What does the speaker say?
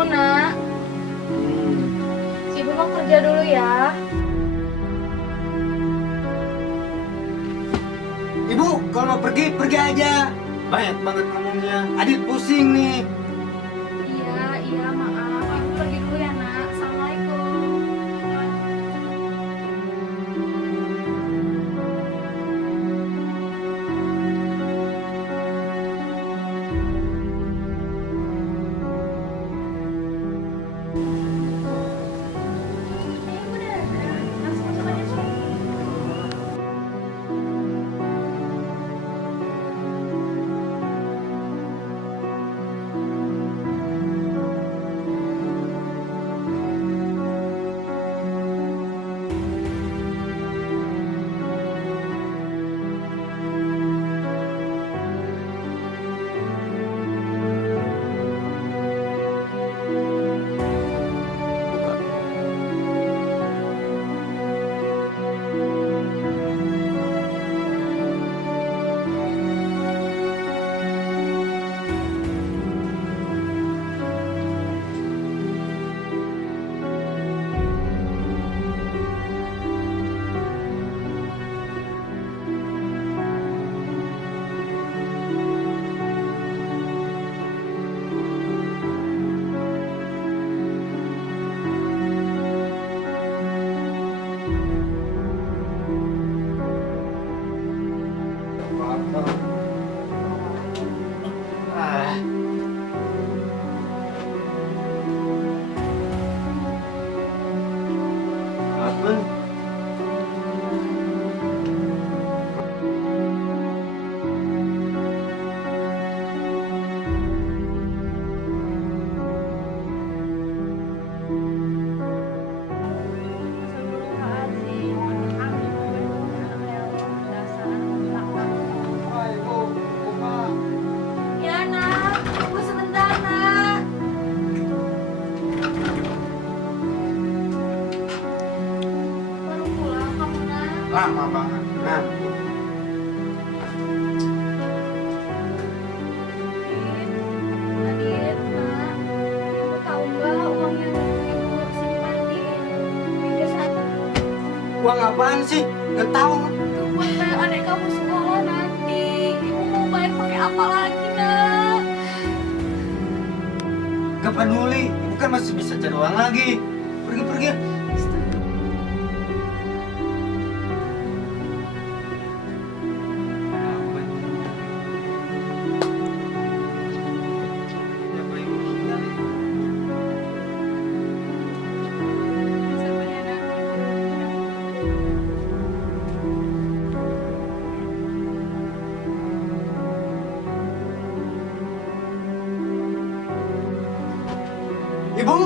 kamu, Nak. Ibu mau kerja dulu ya. Ibu, kalau mau pergi, pergi aja. Banyak banget ngomongnya. Adit pusing nih. Iya, maaf. Ibu pergi dulu ya, Nak. Assalamualaikum. Ah. Apa? Ya, Nak. Tunggu sebentar, Nak. Baru pulang kamu, Nak. Lama banget. Nah, Adit, Nak. Ibu tahu nggak uang yang ibu simpan di meja satu? uang apaan sih? Nggak tahu. Itu buat bayar adik kamu sekolah nanti. Ibu mau bayar pakai apa lagi, Nak? Gak peduli. Ibu kan masih bisa cari uang lagi. Pergi. Siapa yang meninggal? Ibu,